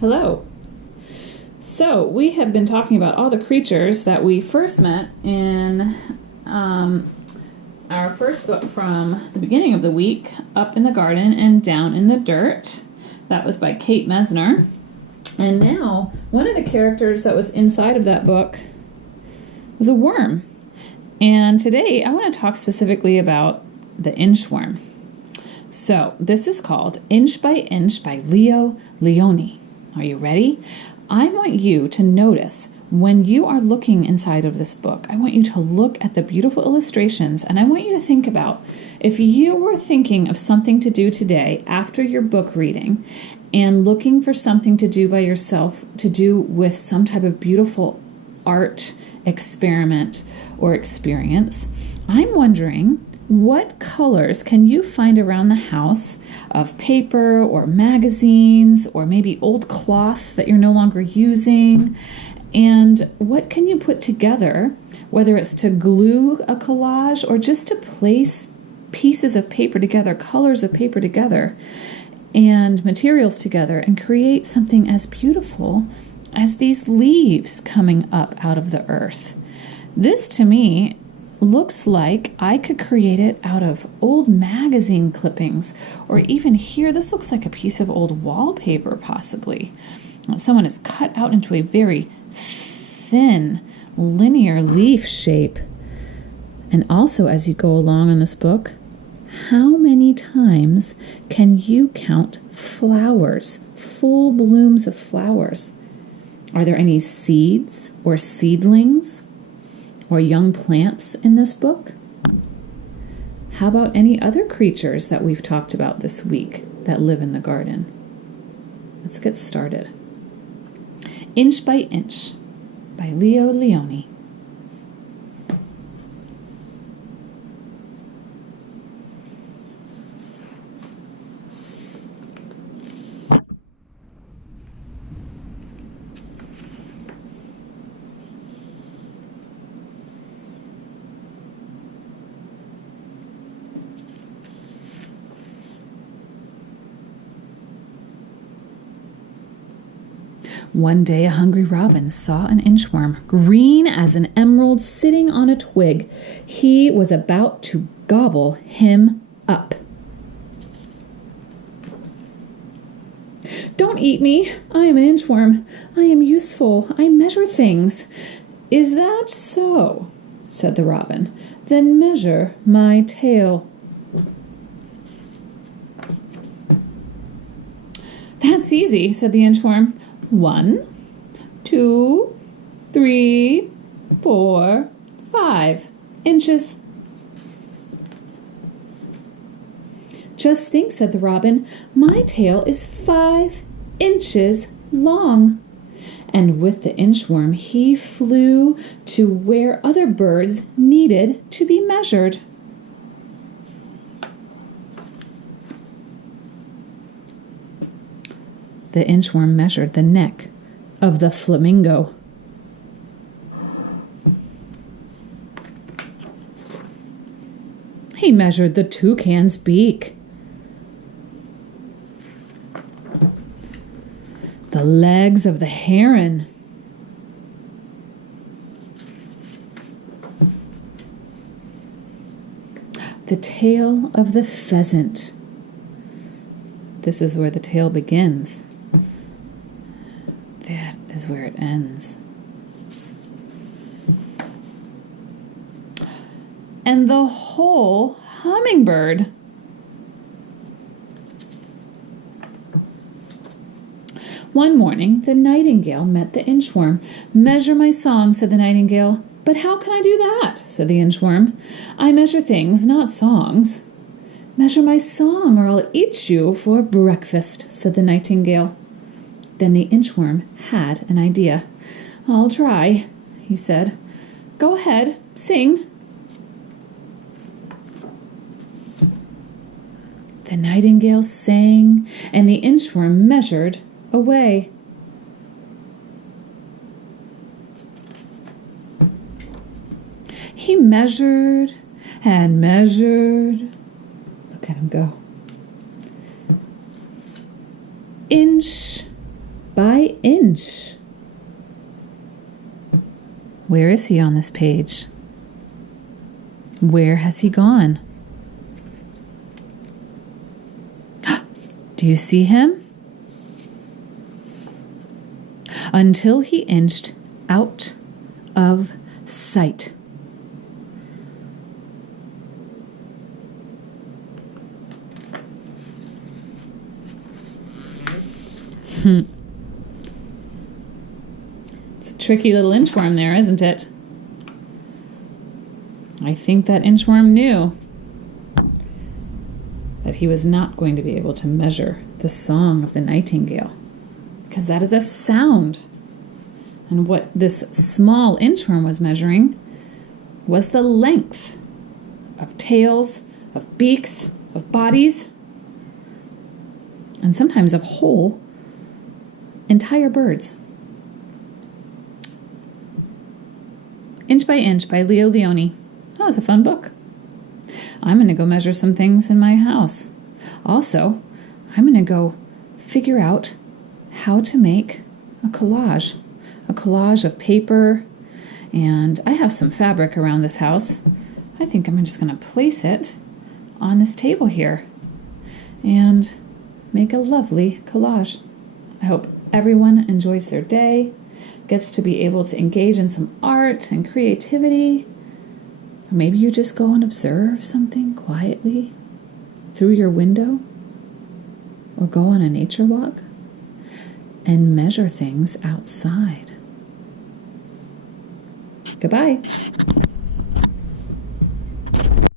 Hello. So we have been talking about all the creatures that we first met in our first book from the beginning of the week, Up in the Garden and Down in the Dirt. That was by Kate Mesner. And now, one of the characters that was inside of that book was a worm. And today, I want to talk specifically about the inchworm. So, this is called Inch by Inch by Leo Lionni. Are you ready? I want you to notice when you are looking inside of this book, I want you to look at the beautiful illustrations, and I want you to think about if you were thinking of something to do today after your book reading and looking for something to do by yourself, to do with some type of beautiful art experiment or experience, I'm wondering, what colors can you find around the house of paper or magazines or maybe old cloth that you're no longer using? And what can you put together, whether it's to glue a collage or just to place pieces of paper together, colors of paper together, and materials together, and create something as beautiful as these leaves coming up out of the earth? This, to me, looks like I could create it out of old magazine clippings, or even here, this looks like a piece of old wallpaper, possibly. Someone has cut out into a very thin, linear leaf shape. And also, as you go along in this book, how many times can you count flowers, full blooms of flowers? Are there any seeds or seedlings or young plants in this book? How about any other creatures that we've talked about this week that live in the garden? Let's get started. Inch by Inch by Leo Lionni. One day a hungry robin saw an inchworm, green as an emerald, sitting on a twig. He was about to gobble him up. "Don't eat me. I am an inchworm. I am useful. I measure things." "Is that so?" said the robin. "Then measure my tail." "That's easy," said the inchworm. 1, 2, 3, 4, 5 inches. "Just think," said the robin, "my tail is 5 inches long." And with the inchworm, he flew to where other birds needed to be measured. The inchworm measured the neck of the flamingo. He measured the toucan's beak, the legs of the heron, the tail of the pheasant. This is where the tail begins. That is where it ends. And the whole hummingbird. One morning, the nightingale met the inchworm. "Measure my song," said the nightingale. "But how can I do that?" said the inchworm. "I measure things, not songs." "Measure my song, or I'll eat you for breakfast," said the nightingale. Then the inchworm had an idea. "I'll try," he said. "Go ahead, sing." The nightingale sang, and the inchworm measured away. He measured and measured. Look at him go. Inch by inch. Where is he on this page? Where has he gone? Do you see him? Until he inched out of sight. It's a tricky little inchworm there, isn't it? I think that inchworm knew that he was not going to be able to measure the song of the nightingale, because that is a sound. And what this small inchworm was measuring was the length of tails, of beaks, of bodies, and sometimes of whole entire birds. Inch by Inch by Leo Lionni. That was a fun book. I'm going to go measure some things in my house. Also, I'm going to go figure out how to make a collage of paper, and I have some fabric around this house. I think I'm just going to place it on this table here and make a lovely collage. I hope everyone enjoys their day, gets to be able to engage in some art and creativity. Or maybe you just go and observe something quietly through your window, or go on a nature walk and measure things outside. Goodbye.